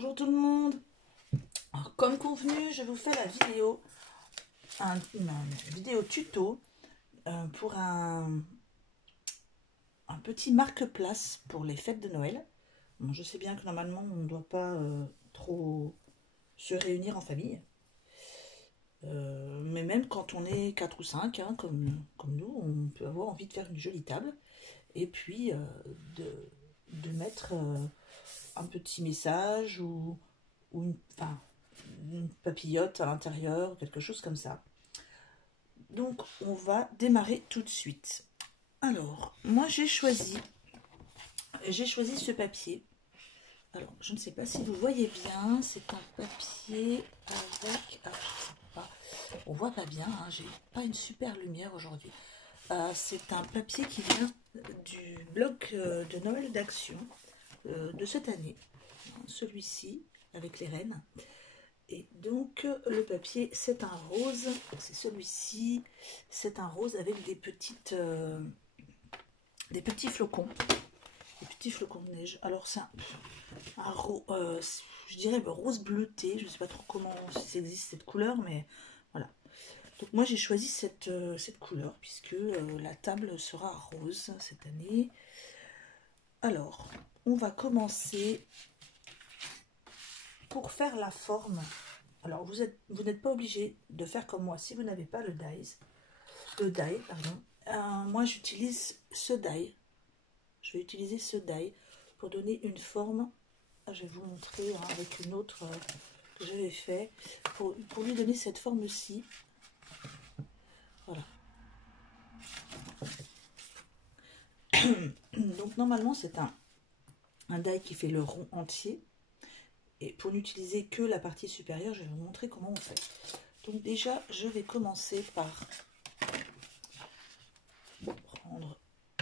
Bonjour tout le monde. Alors, comme convenu, je vous fais la vidéo, une vidéo tuto pour un petit marque-place pour les fêtes de Noël. Bon, je sais bien que normalement on ne doit pas trop se réunir en famille. Mais même quand on est 4 ou 5, hein, comme nous, on peut avoir envie de faire une jolie table. Et puis de mettre un petit message ou une papillote à l'intérieur, quelque chose comme ça. Donc on va démarrer tout de suite. Alors, moi j'ai choisi ce papier. Alors, je ne sais pas si vous voyez bien, c'est un papier avec... on voit pas bien, hein, j'ai pas une super lumière aujourd'hui. C'est un papier qui vient du bloc de Noël d'Action de cette année. Celui-ci, avec les rennes. Et donc, le papier, c'est un rose. C'est celui-ci. C'est un rose avec des petits flocons. Des petits flocons de neige. Alors, c'est un rose, je dirais rose bleuté. Je ne sais pas trop comment, si ça existe cette couleur, mais voilà. Donc, moi, j'ai choisi cette couleur, puisque la table sera rose cette année. Alors, on va commencer pour faire la forme. Alors, vous n'êtes pas obligé de faire comme moi si vous n'avez pas le die. Moi, j'utilise ce die. Je vais utiliser ce die pour donner une forme. Je vais vous montrer avec une autre que j'avais fait pour lui donner cette forme-ci. Voilà. Donc, normalement, c'est un die qui fait le rond entier. Et pour n'utiliser que la partie supérieure, je vais vous montrer comment on fait. Donc déjà, je vais commencer par prendre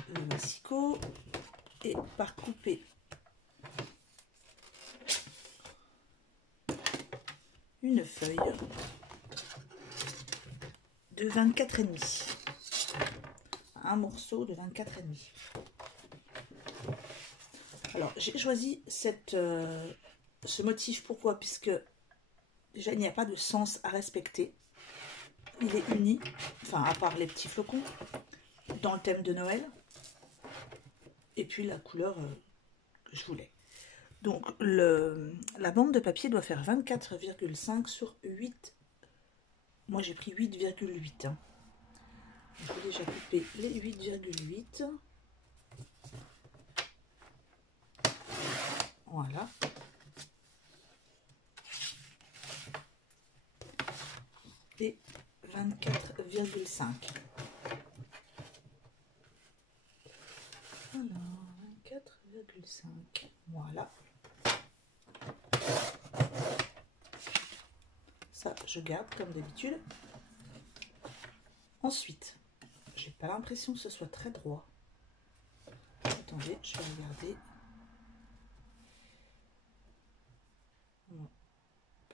le massicot et par couper une feuille de 24,5. Un morceau de 24,5. Alors, j'ai choisi ce motif, pourquoi? Puisque déjà, il n'y a pas de sens à respecter. Il est uni, enfin, à part les petits flocons, dans le thème de Noël. Et puis, la couleur que je voulais. Donc, la bande de papier doit faire 24,5 sur 8. Moi, j'ai pris 8,8. Hein. Je vais déjà couper les 8,8. Voilà. Et 24,5. Alors, 24,5. Voilà. Ça, je garde comme d'habitude. Ensuite, j'ai pas l'impression que ce soit très droit. Attendez, je vais regarder.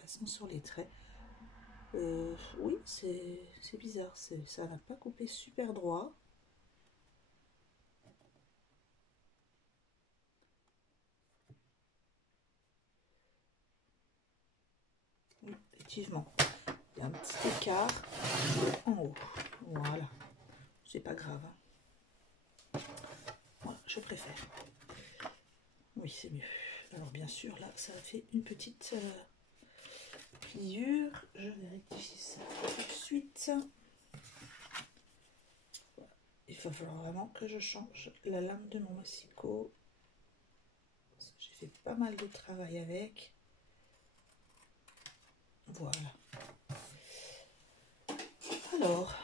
Passons sur les traits. Oui, c'est bizarre. Ça n'a pas coupé super droit. Oui, effectivement. Il y a un petit écart en haut. Voilà. C'est pas grave. Voilà, je préfère. Oui, c'est mieux. Alors, bien sûr, là, ça a fait une petite pliure. Je vais rectifier ça tout de suite. Il va falloir vraiment que je change la lame de mon massicot. J'ai fait pas mal de travail avec. Voilà. Alors,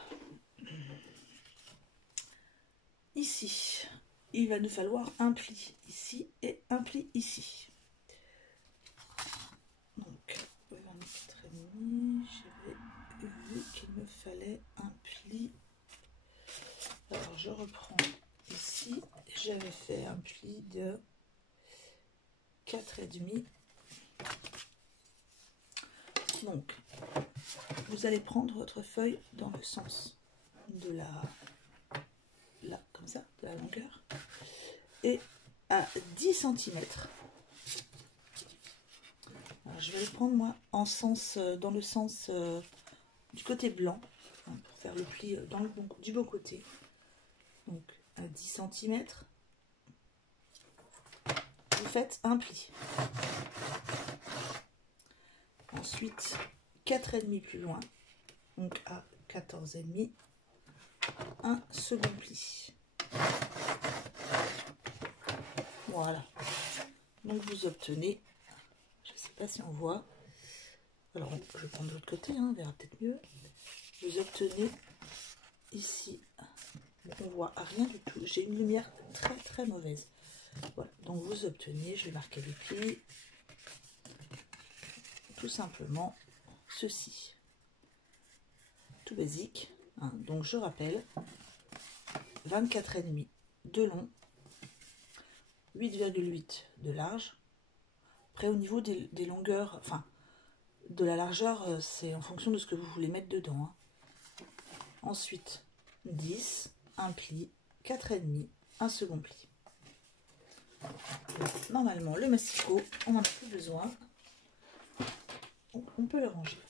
ici, il va nous falloir un pli ici et un pli ici. Donc, 24,5, j'avais vu qu'il me fallait un pli. Alors, je reprends ici. J'avais fait un pli de 4,5. Donc, vous allez prendre votre feuille dans le sens de là, comme ça, de la longueur, et à 10 cm, Alors, je vais le prendre moi en sens, dans le sens du côté blanc, hein, pour faire le pli dans le du bon côté. Donc à 10 cm, vous faites un pli. Ensuite, 4,5 plus loin, donc à 14,5, un second pli. Voilà. Donc vous obtenez, je ne sais pas si on voit, alors je vais prendre de l'autre côté, hein, on verra peut-être mieux. Vous obtenez ici, on voit rien du tout, j'ai une lumière très très mauvaise. Voilà, donc vous obtenez, je vais marquer les plis, tout simplement ceci, tout basique, hein. Donc je rappelle, 24,5 de long, 8,8 de large. Après au niveau des longueurs, enfin de la largeur, c'est en fonction de ce que vous voulez mettre dedans, hein. Ensuite 10, un pli, 4,5, un second pli. Normalement le massicot, on n'en a plus besoin, on peut le ranger.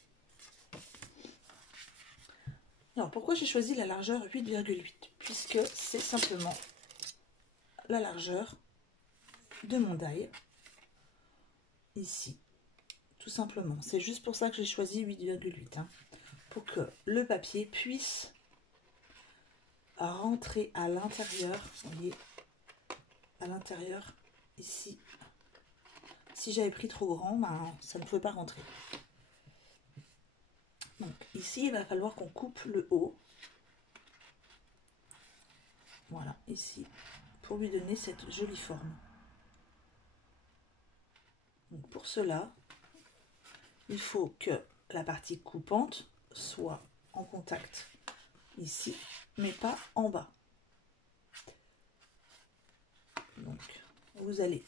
Alors pourquoi j'ai choisi la largeur 8,8? Puisque c'est simplement la largeur de mon die ici, tout simplement. C'est juste pour ça que j'ai choisi 8,8, hein, pour que le papier puisse rentrer à l'intérieur, vous voyez, à l'intérieur ici. Si j'avais pris trop grand, ben, ça ne pouvait pas rentrer. Donc ici, il va falloir qu'on coupe le haut. Voilà, ici, pour lui donner cette jolie forme. Donc pour cela, il faut que la partie coupante soit en contact ici, mais pas en bas. Donc vous allez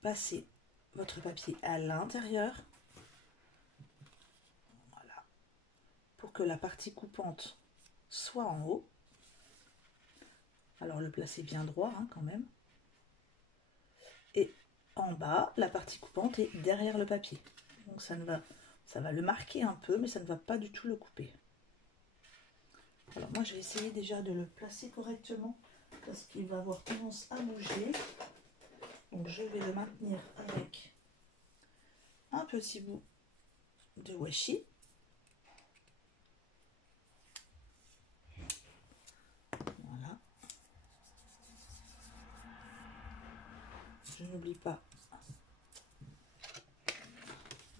passer votre papier à l'intérieur, voilà, pour que la partie coupante soit en haut. Alors le placer bien droit, hein, quand même. Et en bas, la partie coupante est derrière le papier. Donc ça va le marquer un peu, mais ça ne va pas du tout le couper. Alors moi je vais essayer déjà de le placer correctement parce qu'il va avoir tendance à bouger. Donc je vais le maintenir avec un petit bout de washi. Voilà. Je n'oublie pas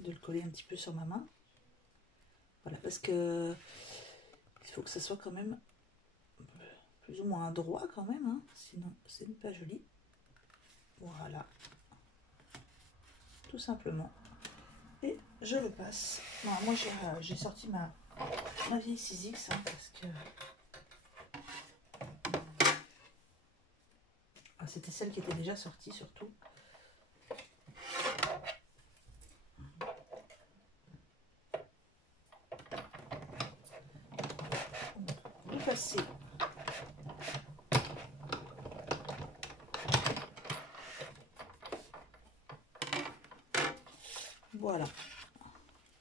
de le coller un petit peu sur ma main. Voilà, parce que il faut que ça soit quand même plus ou moins droit quand même, hein, sinon c'est pas joli. Voilà, tout simplement. Et je le passe. Non, moi j'ai sorti ma vieille 6X, hein, parce que c'était celle qui était déjà sortie surtout. Vous passez voilà,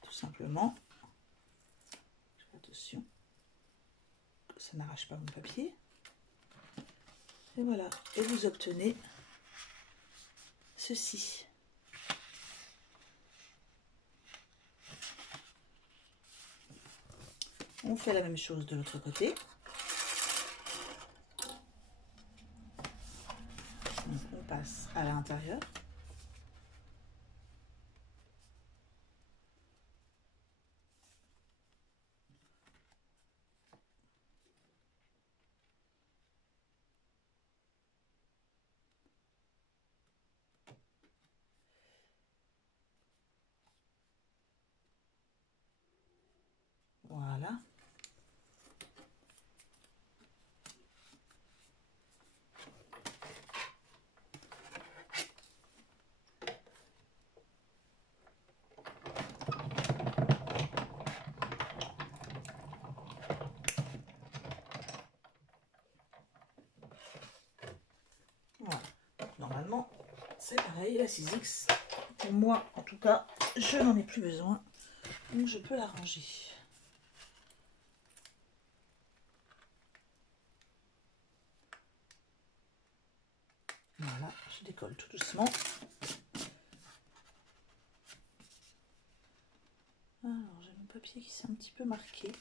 tout simplement. Attention que ça n'arrache pas mon papier. Et voilà, et vous obtenez ceci. On fait la même chose de l'autre côté. Donc on passe à l'intérieur. Voilà. Voilà. Donc, normalement, c'est pareil, la 6X Moi, en tout cas, je n'en ai plus besoin. Donc, je peux la ranger. Voilà, je décolle tout doucement. Alors, j'ai mon papier qui s'est un petit peu marqué.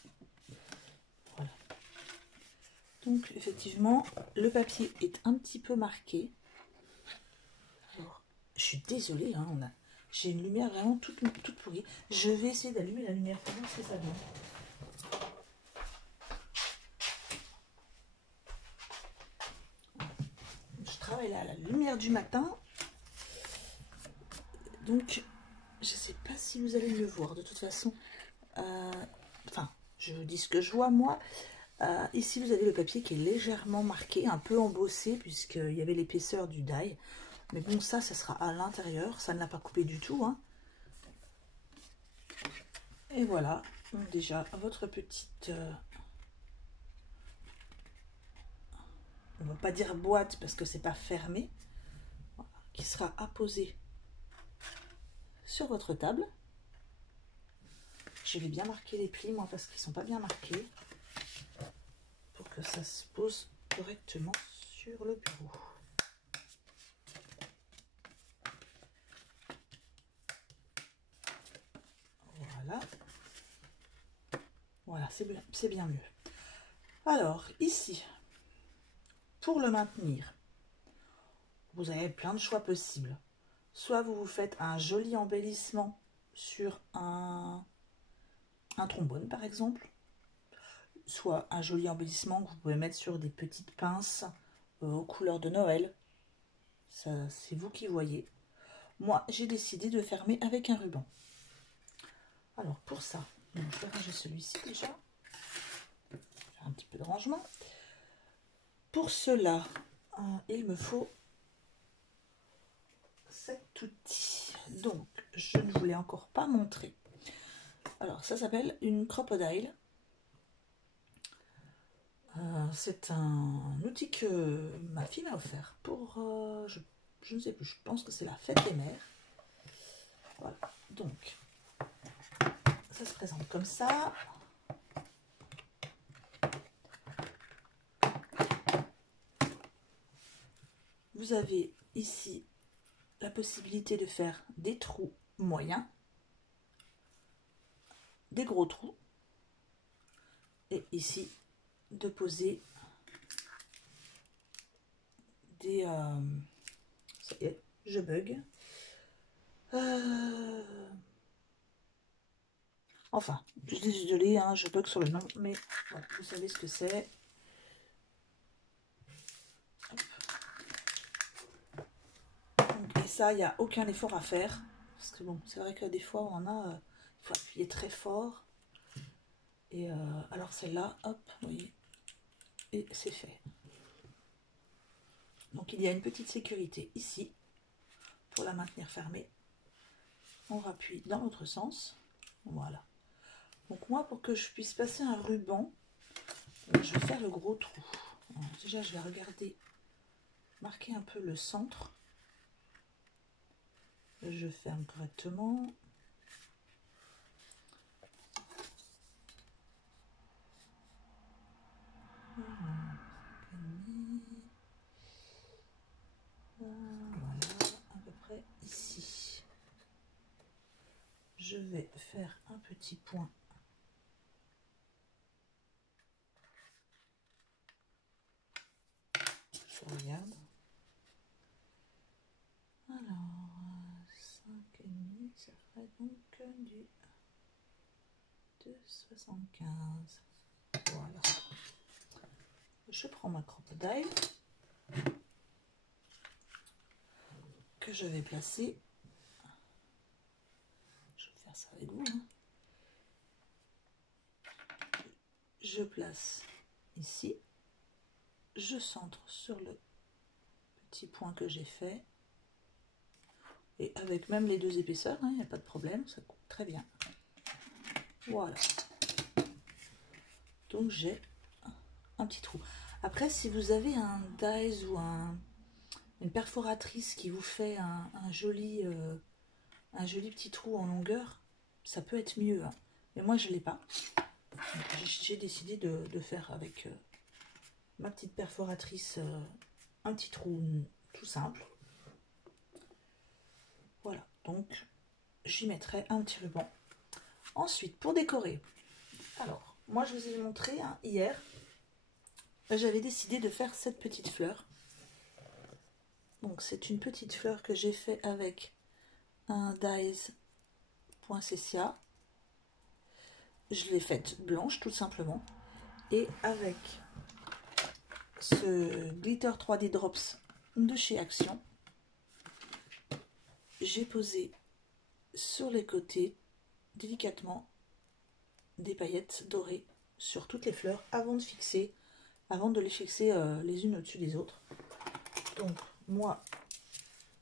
Voilà. Donc, effectivement, le papier est un petit peu marqué. Alors, je suis désolée, hein, j'ai une lumière vraiment toute pourrie. Je vais essayer d'allumer la lumière pour voir ce que ça donne. Je travaille là à la lumière du matin. Donc, je ne sais pas si vous allez le voir. De toute façon, enfin, je vous dis ce que je vois, moi. Ici, vous avez le papier qui est légèrement marqué, un peu embossé, puisqu'il y avait l'épaisseur du die. Mais bon, ça sera à l'intérieur. Ça ne l'a pas coupé du tout, hein. Et voilà, donc déjà, votre petite... on va pas dire boîte, parce que c'est pas fermé. Voilà, qui sera apposée sur votre table. Je vais bien marquer les plis, moi, parce qu'ils sont pas bien marqués. Pour que ça se pose correctement sur le bureau. Voilà. Voilà, c'est bien mieux. Alors, ici, pour le maintenir, vous avez plein de choix possibles. Soit vous vous faites un joli embellissement sur un trombone, par exemple. Soit un joli embellissement que vous pouvez mettre sur des petites pinces aux couleurs de Noël. Ça, c'est vous qui voyez. Moi, j'ai décidé de fermer avec un ruban. Alors, pour ça, je vais ranger celui-ci déjà. Faire un petit peu de rangement. Pour cela, il me faut cet outil. Donc, je ne vous l'ai encore pas montré. Alors, ça s'appelle une crocodile. C'est un outil que ma fille m'a offert pour, je ne sais plus, je pense que c'est la fête des mères. Voilà, donc, ça se présente comme ça. Vous avez ici la possibilité de faire des trous moyens, des gros trous, et ici de poser des... ça y est, je bug. Enfin, je suis désolée, hein, je bug sur le nom, mais voilà, vous savez ce que c'est. Et ça, il n'y a aucun effort à faire. Parce que bon, c'est vrai que des fois, on a... il faut appuyer très fort. Et alors celle-là, hop, vous voyez, et c'est fait. Donc il y a une petite sécurité ici, pour la maintenir fermée. On rappuie dans l'autre sens. Voilà. Donc moi, pour que je puisse passer un ruban, je vais faire le gros trou. Alors, déjà, je vais regarder, marquer un peu le centre. Je ferme correctement. Voilà, à peu près ici. Je vais faire un petit point. Je regarde. Alors, 5,5, ça ferait donc du 2,75. Voilà. Je prends ma crocodile que je vais placer. Je vais faire ça avec vous. Hein. Je place ici. Je centre sur le petit point que j'ai fait. Et avec même les deux épaisseurs, il n'y a pas de problème, ça coupe très bien. Voilà. Donc j'ai un petit trou. Après, si vous avez un dies ou une perforatrice qui vous fait un joli un joli petit trou en longueur, ça peut être mieux, hein. Mais moi je l'ai pas. J'ai décidé de faire avec ma petite perforatrice un petit trou tout simple. Voilà, donc j'y mettrai un petit ruban. Ensuite, pour décorer, alors moi je vous ai montré hein, hier, j'avais décidé de faire cette petite fleur. Donc c'est une petite fleur que j'ai fait avec un dies.cca. Je l'ai faite blanche tout simplement. Et avec ce glitter 3D Drops de chez Action, j'ai posé sur les côtés délicatement des paillettes dorées sur toutes les fleurs avant de les fixer les unes au-dessus des autres. Donc moi,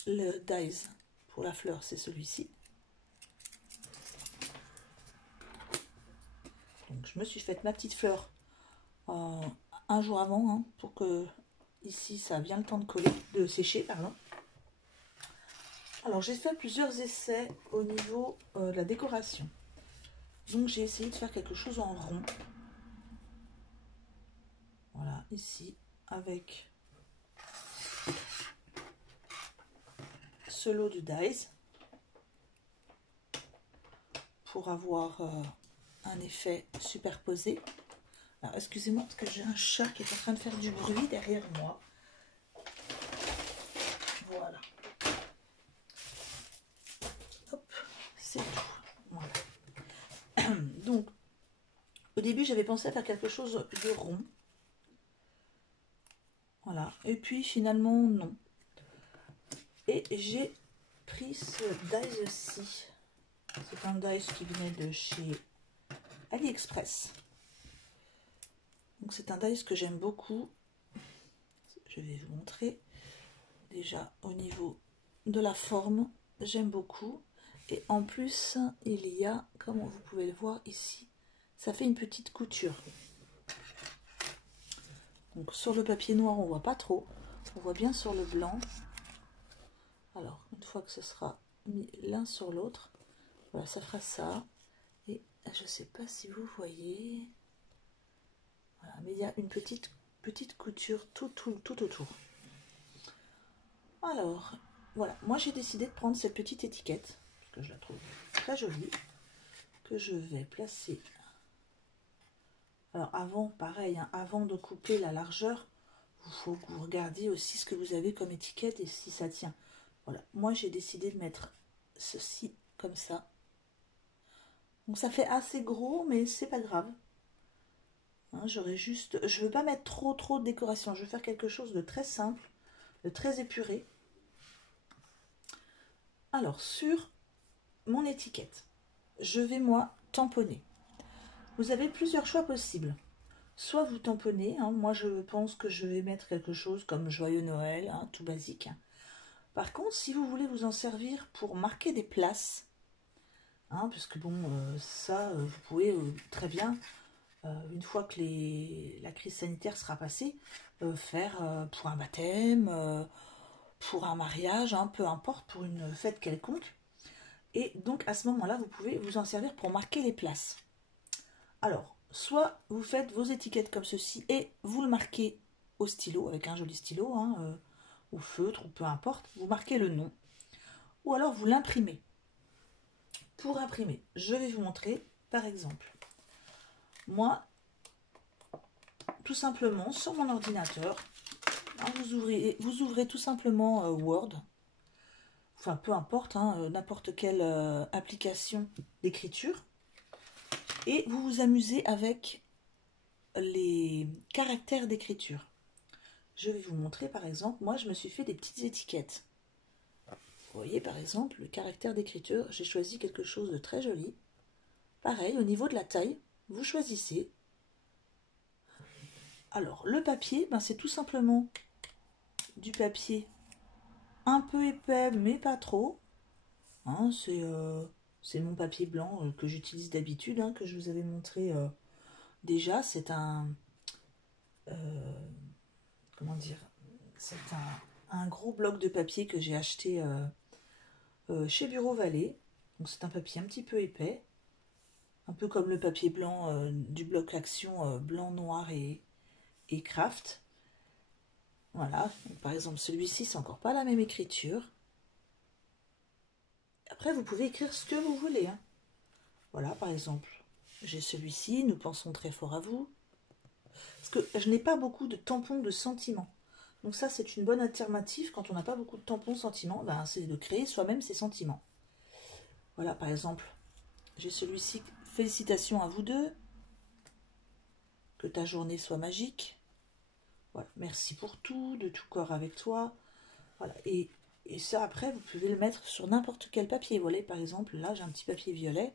le dies pour la fleur, c'est celui-ci. Donc je me suis faite ma petite fleur un jour avant hein, pour que ici ça a bien le temps de sécher, pardon. Alors j'ai fait plusieurs essais au niveau de la décoration. Donc j'ai essayé de faire quelque chose en rond. Voilà, ici avec ce lot de dies pour avoir un effet superposé. Alors excusez-moi parce que j'ai un chat qui est en train de faire du bruit derrière moi. Voilà. Hop, c'est tout. Voilà. Donc au début j'avais pensé à faire quelque chose de rond. Voilà. Et puis finalement non. Et j'ai pris ce dies-ci. C'est un dies qui venait de chez AliExpress. Donc c'est un dies que j'aime beaucoup. Je vais vous montrer. Déjà au niveau de la forme, j'aime beaucoup. Et en plus, il y a, comme vous pouvez le voir ici, ça fait une petite couture. Donc sur le papier noir, on voit pas trop. On voit bien sur le blanc. Alors, une fois que ce sera mis l'un sur l'autre, voilà, ça fera ça. Et je sais pas si vous voyez. Voilà, mais il y a une petite couture tout autour. Alors, voilà, moi j'ai décidé de prendre cette petite étiquette, parce que je la trouve très jolie, que je vais placer. Alors avant, pareil, hein, avant de couper la largeur, il faut que vous regardiez aussi ce que vous avez comme étiquette et si ça tient. Voilà, moi j'ai décidé de mettre ceci comme ça. Donc ça fait assez gros, mais c'est pas grave. Hein, j'aurais juste, je veux pas mettre trop de décoration. Je veux faire quelque chose de très simple, de très épuré. Alors sur mon étiquette, je vais moi tamponner. Vous avez plusieurs choix possibles. Soit vous tamponnez, hein, moi je pense que je vais mettre quelque chose comme Joyeux Noël, hein, tout basique. Par contre, si vous voulez vous en servir pour marquer des places, hein, parce que bon, ça, vous pouvez très bien, une fois que la crise sanitaire sera passée, faire pour un baptême, pour un mariage, hein, peu importe, pour une fête quelconque. Et donc à ce moment-là, vous pouvez vous en servir pour marquer les places. Alors, soit vous faites vos étiquettes comme ceci et vous le marquez au stylo, avec un joli stylo, hein, au feutre, ou peu importe, vous marquez le nom. Ou alors vous l'imprimez. Pour imprimer, je vais vous montrer, par exemple, moi, tout simplement, sur mon ordinateur, hein, vous ouvrez tout simplement Word, enfin peu importe, hein, n'importe quelle application d'écriture, et vous vous amusez avec les caractères d'écriture. Je vais vous montrer par exemple, moi je me suis fait des petites étiquettes. Vous voyez par exemple le caractère d'écriture, j'ai choisi quelque chose de très joli. Pareil, au niveau de la taille, vous choisissez. Alors le papier, ben, c'est tout simplement du papier un peu épais mais pas trop. Hein, c'est mon papier blanc que j'utilise d'habitude, hein, que je vous avais montré déjà. C'est un... comment dire, c'est un gros bloc de papier que j'ai acheté chez Bureau Vallée. Donc c'est un papier un petit peu épais, un peu comme le papier blanc du bloc Action blanc, noir et craft. Voilà, donc, par exemple celui-ci c'est encore pas la même écriture. Après vous pouvez écrire ce que vous voulez, hein. Voilà, par exemple, j'ai celui-ci, nous pensons très fort à vous. Parce que je n'ai pas beaucoup de tampons de sentiments. Donc ça, c'est une bonne alternative quand on n'a pas beaucoup de tampons sentiments, ben, c'est de créer soi-même ses sentiments. Voilà, par exemple, j'ai celui-ci, félicitations à vous deux, que ta journée soit magique. Voilà, merci pour tout, de tout corps avec toi. Voilà, et ça, après, vous pouvez le mettre sur n'importe quel papier. Vous voyez, par exemple, là, j'ai un petit papier violet.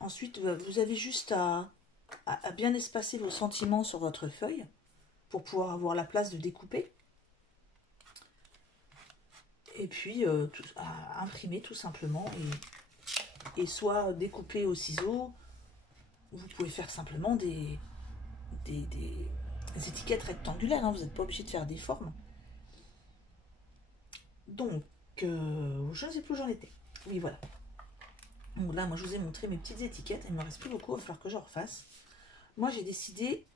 Ensuite, vous avez juste à bien espacer vos sentiments sur votre feuille pour pouvoir avoir la place de découper. Et puis, à imprimer tout simplement. Et soit découper au ciseau, vous pouvez faire simplement des étiquettes rectangulaires, hein, vous n'êtes pas obligé de faire des formes. Donc, je ne sais plus où j'en étais. Oui, voilà. Donc là, moi, je vous ai montré mes petites étiquettes. Il ne me reste plus beaucoup, il va falloir que je refasse. Moi, j'ai décidé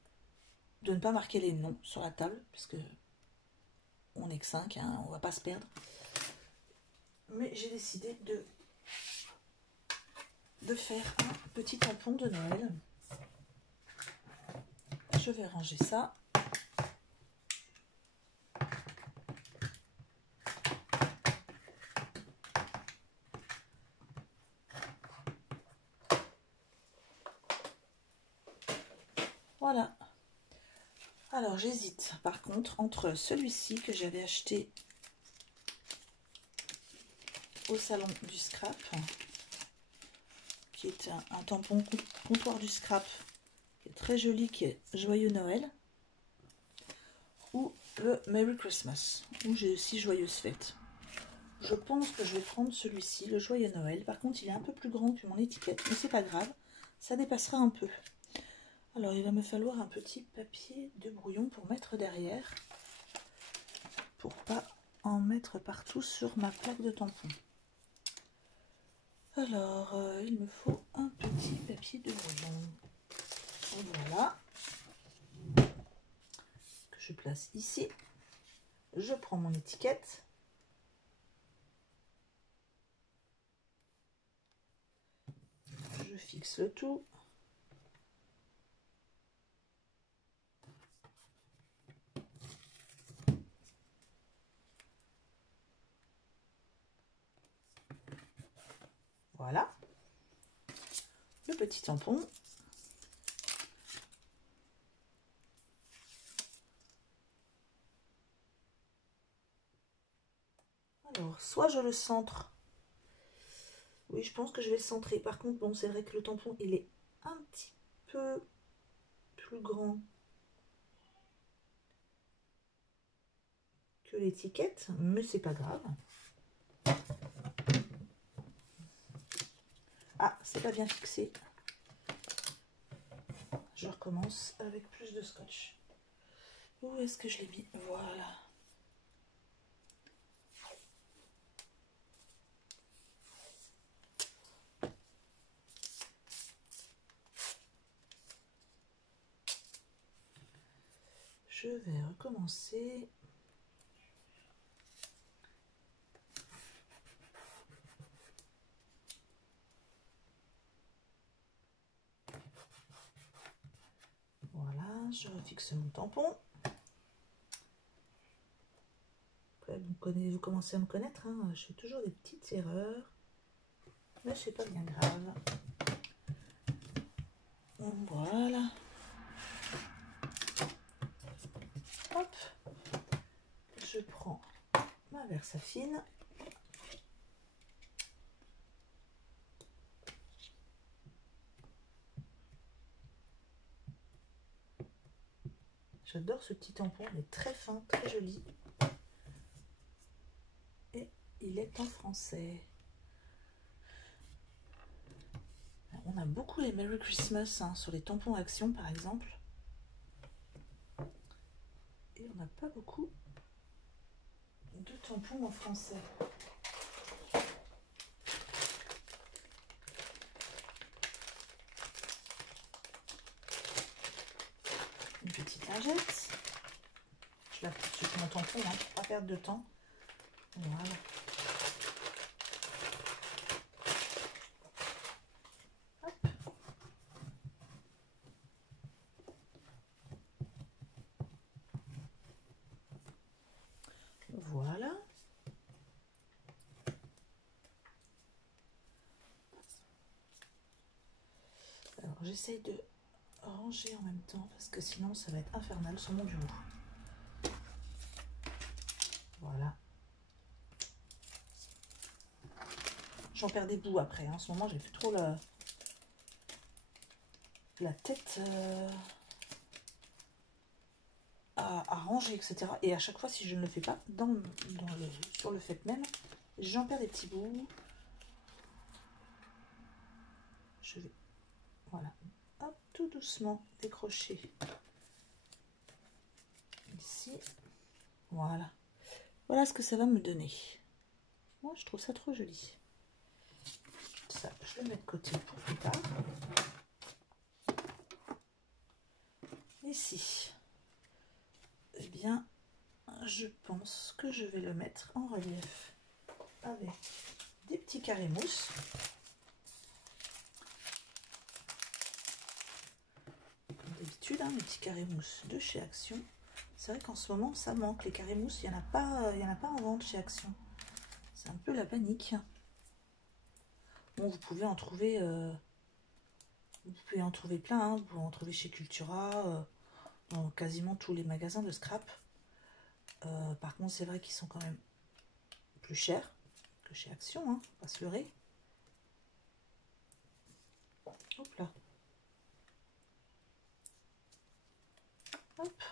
de ne pas marquer les noms sur la table, parce que on n'est que 5, hein, on va pas se perdre. Mais j'ai décidé de faire un petit tampon de Noël. Je vais ranger ça. Voilà. Alors j'hésite par contre entre celui-ci que j'avais acheté au salon du scrap, qui est un tampon comptoir du scrap, qui est très joli, qui est Joyeux Noël, ou le Merry Christmas, où j'ai aussi Joyeuse Fête. Je pense que je vais prendre celui-ci, le Joyeux Noël. Par contre, il est un peu plus grand que mon étiquette, mais c'est pas grave, ça dépassera un peu. Alors, il va me falloir un petit papier de brouillon pour mettre derrière, pour pas en mettre partout sur ma plaque de tampon. Alors, il me faut un petit papier de brouillon. Voilà. Que je place ici. Je prends mon étiquette. Je fixe le tout. Voilà. Le petit tampon. Alors, soit je le centre. Oui, je pense que je vais le centrer. Par contre, bon, c'est vrai que le tampon, il est un petit peu plus grand que l'étiquette, mais c'est pas grave. Ah, c'est pas bien fixé. Je recommence avec plus de scotch. Où est-ce que je l'ai mis? Voilà. Je vais recommencer. Voilà, je refixe mon tampon. Vous commencez à me connaître, hein, je fais toujours des petites erreurs, mais c'est pas bien grave. Voilà. Hop. Je prends ma Versafine. J'adore ce petit tampon, il est très fin, très joli. Et il est en français. On a beaucoup les Merry Christmas, hein, sur les tampons Action par exemple. Et on n'a pas beaucoup 2 tampons en français. Une petite lingette. Je la pousse sur mon tampon, hein, pour pas perdre de temps. Voilà. Hop. Voilà. Alors j'essaye de ranger en même temps parce que sinon ça va être infernal sur mon bureau. Voilà. J'en perds des bouts après. En ce moment, j'ai fait trop la tête à ranger, etc. Et à chaque fois, si je ne le fais pas sur le fait même, j'en perds des petits bouts. Je vais, voilà, hop, tout doucement décrocher ici. Voilà. Voilà ce que ça va me donner. Moi, je trouve ça trop joli. Ça, je le mets de côté pour plus tard. Ici, eh bien, je pense que je vais le mettre en relief avec des petits carrés mousse. Comme d'habitude, hein, mes petits carrés mousse de chez Action. C'est vrai qu'en ce moment, ça manque. Les carrés mousse, il n'y en a pas en vente chez Action. C'est un peu la panique. Bon, vous pouvez en trouver plein. Hein. Vous pouvez en trouver chez Cultura, dans quasiment tous les magasins de scrap. Par contre, c'est vrai qu'ils sont quand même plus chers que chez Action, hein, pas se leurrer. Hop là. Hop.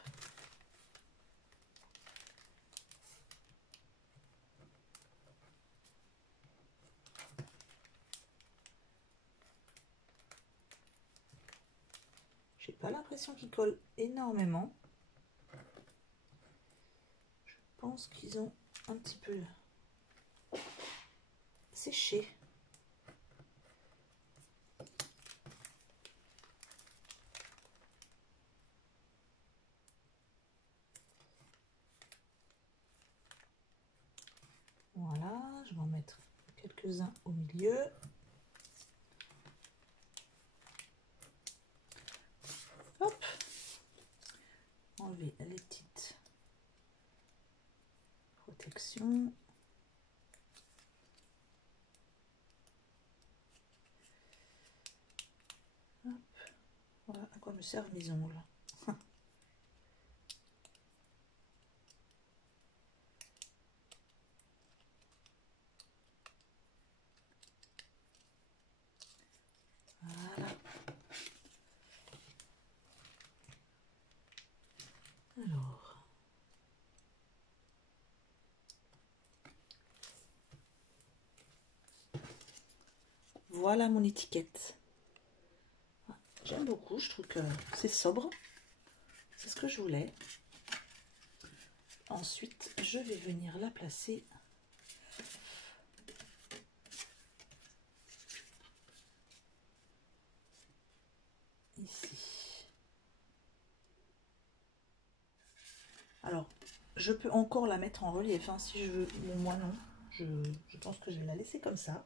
J'ai pas l'impression qu'ils collent énormément. Je pense qu'ils ont un petit peu séché. Voilà, je vais en mettre quelques-uns au milieu. Hop, enlever les petites protections. Hop. Voilà à quoi me servent mes ongles. Voilà. Alors. Voilà mon étiquette. J'aime beaucoup, je trouve que c'est sobre. C'est ce que je voulais. Ensuite, je vais venir la placer ici. Alors, je peux encore la mettre en relief hein, si je veux. Bon, moi non. Je pense que je vais la laisser comme ça.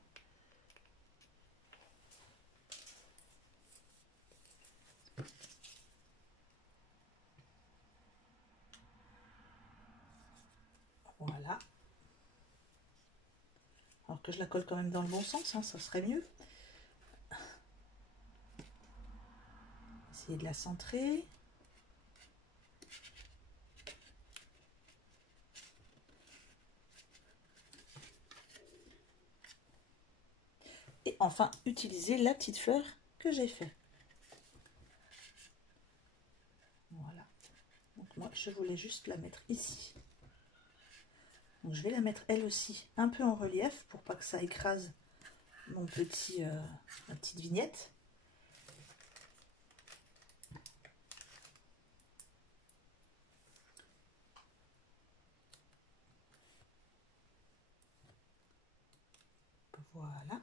Voilà. Alors que je la colle quand même dans le bon sens, hein, ça serait mieux. Essayer de la centrer. Et enfin, utiliser la petite fleur que j'ai fait. Voilà. Donc moi, je voulais juste la mettre ici. Donc je vais la mettre elle aussi un peu en relief pour pas que ça écrase mon petit, ma petite vignette. Voilà.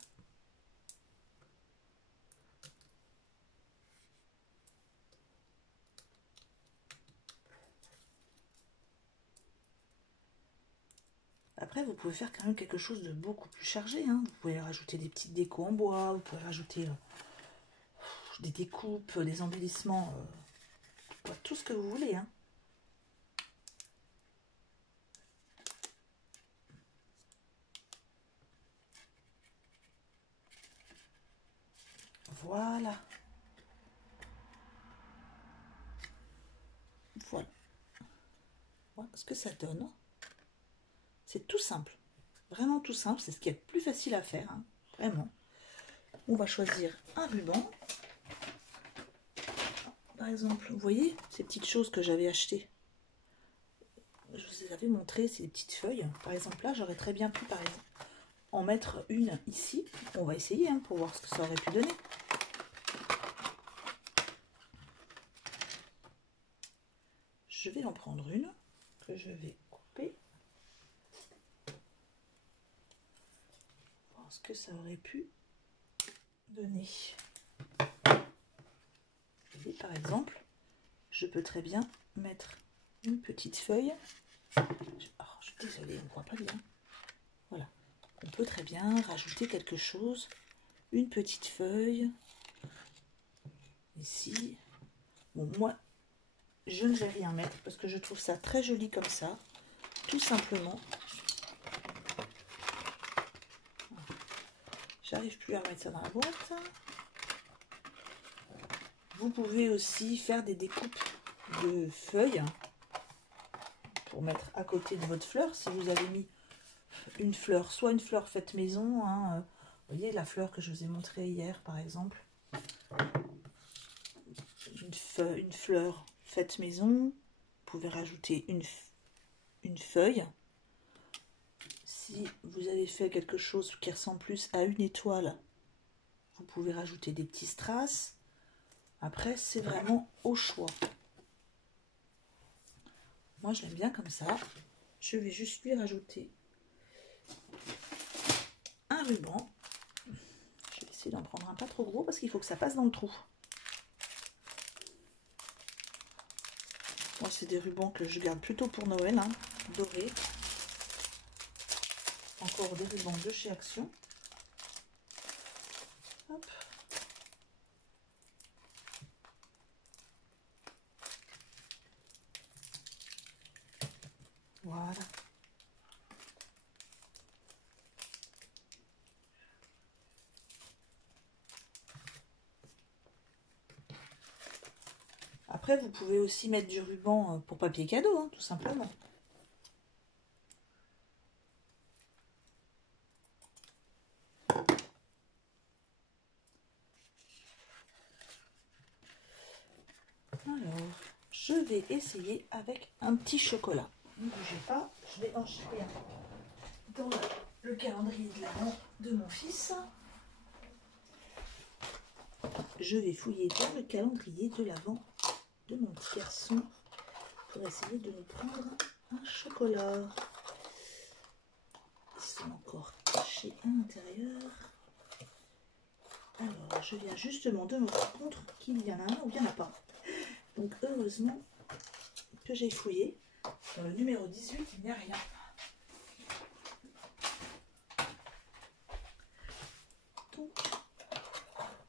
Après, vous pouvez faire quand même quelque chose de beaucoup plus chargé, hein. Vous pouvez rajouter des petites décos en bois, vous pouvez rajouter des découpes, des embellissements, tout ce que vous voulez, hein. Voilà. Voilà. Voilà ce que ça donne. C'est tout simple. Vraiment tout simple. C'est ce qui est le plus facile à faire, hein. Vraiment. On va choisir un ruban. Par exemple, vous voyez ces petites choses que j'avais achetées. Je vous les avais montré, ces petites feuilles. Par exemple, là, j'aurais très bien pu, par exemple, en mettre une ici. On va essayer, hein, pour voir ce que ça aurait pu donner. Je vais en prendre une que je vais couper. Voir ce que ça aurait pu donner. Et par exemple, je peux très bien mettre une petite feuille. Oh, je suis désolée, on ne voit pas bien. Voilà. On peut très bien rajouter quelque chose. Une petite feuille. Ici. Bon, moi, je ne vais rien mettre parce que je trouve ça très joli comme ça. Tout simplement. J'arrive plus à mettre ça dans la boîte. Vous pouvez aussi faire des découpes de feuilles pour mettre à côté de votre fleur. Si vous avez mis une fleur, soit une fleur faite maison, hein, vous voyez la fleur que je vous ai montrée hier par exemple, une fleur faite maison, vous pouvez rajouter une feuille. Si vous avez fait quelque chose qui ressemble plus à une étoile, vous pouvez rajouter des petits strass. Après, c'est vraiment au choix. Moi, je l'aime bien comme ça. Je vais juste lui rajouter un ruban. Je vais essayer d'en prendre un pas trop gros parce qu'il faut que ça passe dans le trou. Moi, c'est des rubans que je garde plutôt pour Noël, hein, dorés. Encore des rubans de chez Action. Hop. Voilà. Après, vous pouvez aussi mettre du ruban pour papier cadeau, hein, tout simplement. Alors, je vais essayer avec un petit chocolat. Ne bougez pas, je vais enchaîner dans le calendrier de l'avant de mon fils. Je vais fouiller dans le calendrier de l'avant de mon petit garçon pour essayer de nous prendre un chocolat. Ils sont encore cachés à l'intérieur. Alors, je viens justement de me rendre compte qu'il y en a un ou il n'y en a pas. Donc, heureusement que j'ai fouillé. Dans le numéro 18, il n'y a rien. Donc,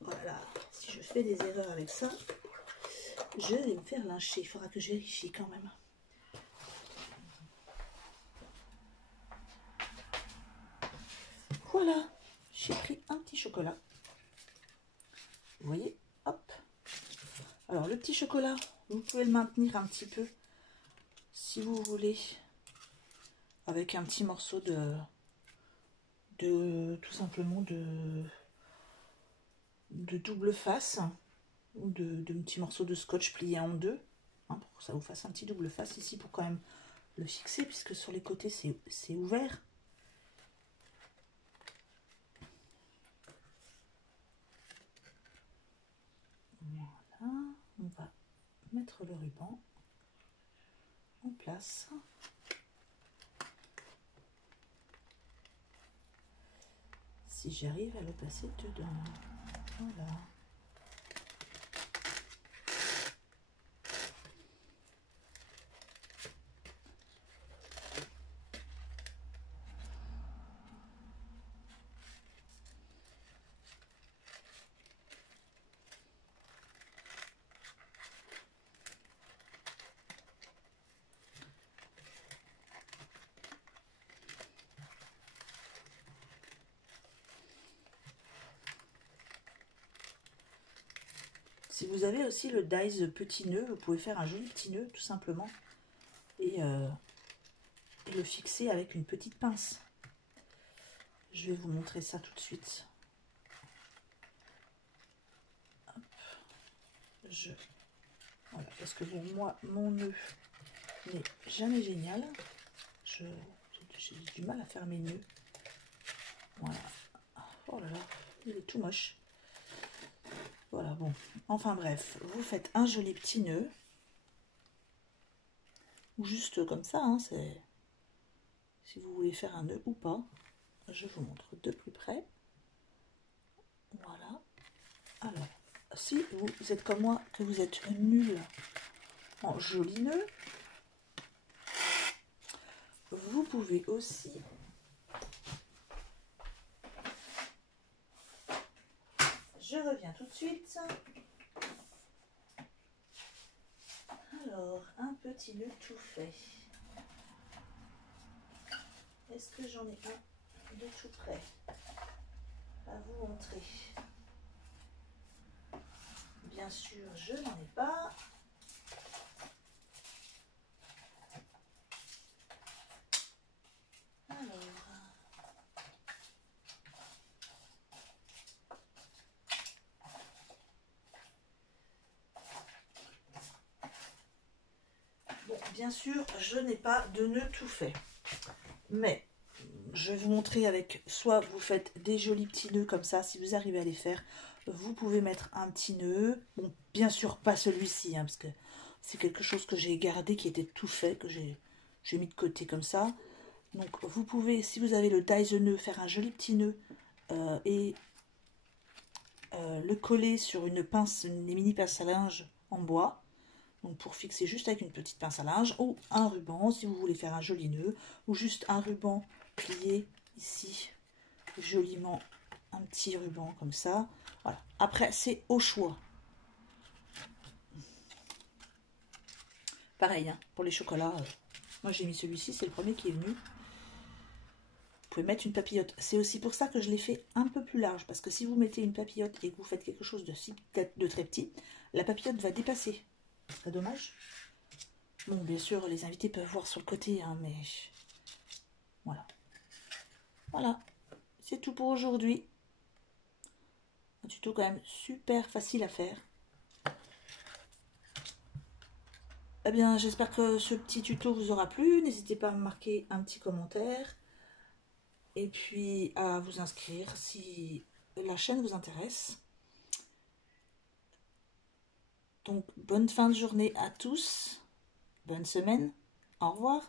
voilà. Si je fais des erreurs avec ça, je vais me faire lyncher. Il faudra que je vérifie quand même. Voilà. J'ai pris un petit chocolat. Vous voyez, hop. Alors, le petit chocolat, vous pouvez le maintenir un petit peu, si vous voulez, avec un petit morceau tout simplement de double face, ou de petits morceaux de scotch pliés en deux, hein, pour que ça vous fasse un petit double face ici, pour quand même le fixer, puisque sur les côtés, c'est ouvert. Voilà, on va mettre le ruban en place. si j'arrive à le passer dedans. Voilà. Si vous avez aussi le dies petit nœud, vous pouvez faire un joli petit nœud tout simplement et le fixer avec une petite pince. Je vais vous montrer ça tout de suite. Hop. Voilà, parce que bon, moi, mon nœud n'est jamais génial. J'ai du mal à faire mes nœuds. Voilà. Oh là là, il est tout moche. Voilà, bon. Enfin bref, vous faites un joli petit nœud. Ou juste comme ça, hein, c'est... Si vous voulez faire un nœud ou pas. Je vous montre de plus près. Voilà. Alors, si vous êtes comme moi, que vous êtes nul en joli nœud, vous pouvez aussi je reviens tout de suite. Alors, un petit nœud tout fait. Est-ce que j'en ai un de tout près à vous montrer? Bien sûr, je n'en ai pas. Alors, bon, bien sûr, je n'ai pas de nœud tout fait. Mais je vais vous montrer avec, soit vous faites des jolis petits nœuds comme ça, si vous arrivez à les faire, vous pouvez mettre un petit nœud. Bon, bien sûr, pas celui-ci, hein, parce que c'est quelque chose que j'ai gardé, qui était tout fait, que j'ai mis de côté comme ça. Donc, vous pouvez, si vous avez le dies nœud, faire un joli petit nœud et le coller sur une pince, une mini pince à linge en bois. Donc pour fixer juste avec une petite pince à linge, ou un ruban si vous voulez faire un joli nœud, ou juste un ruban plié ici, joliment un petit ruban comme ça. Voilà. Après c'est au choix. Pareil, hein, pour les chocolats, moi j'ai mis celui-ci, c'est le premier qui est venu. Vous pouvez mettre une papillote. C'est aussi pour ça que je l'ai fait un peu plus large, parce que si vous mettez une papillote et que vous faites quelque chose de très petit, la papillote va dépasser. Ce serait dommage. Bon, bien sûr, les invités peuvent voir sur le côté, hein, mais voilà. Voilà, c'est tout pour aujourd'hui. Un tuto quand même super facile à faire. Eh bien, j'espère que ce petit tuto vous aura plu. N'hésitez pas à me marquer un petit commentaire. Et puis à vous inscrire si la chaîne vous intéresse. Donc, bonne fin de journée à tous. Bonne semaine. Au revoir.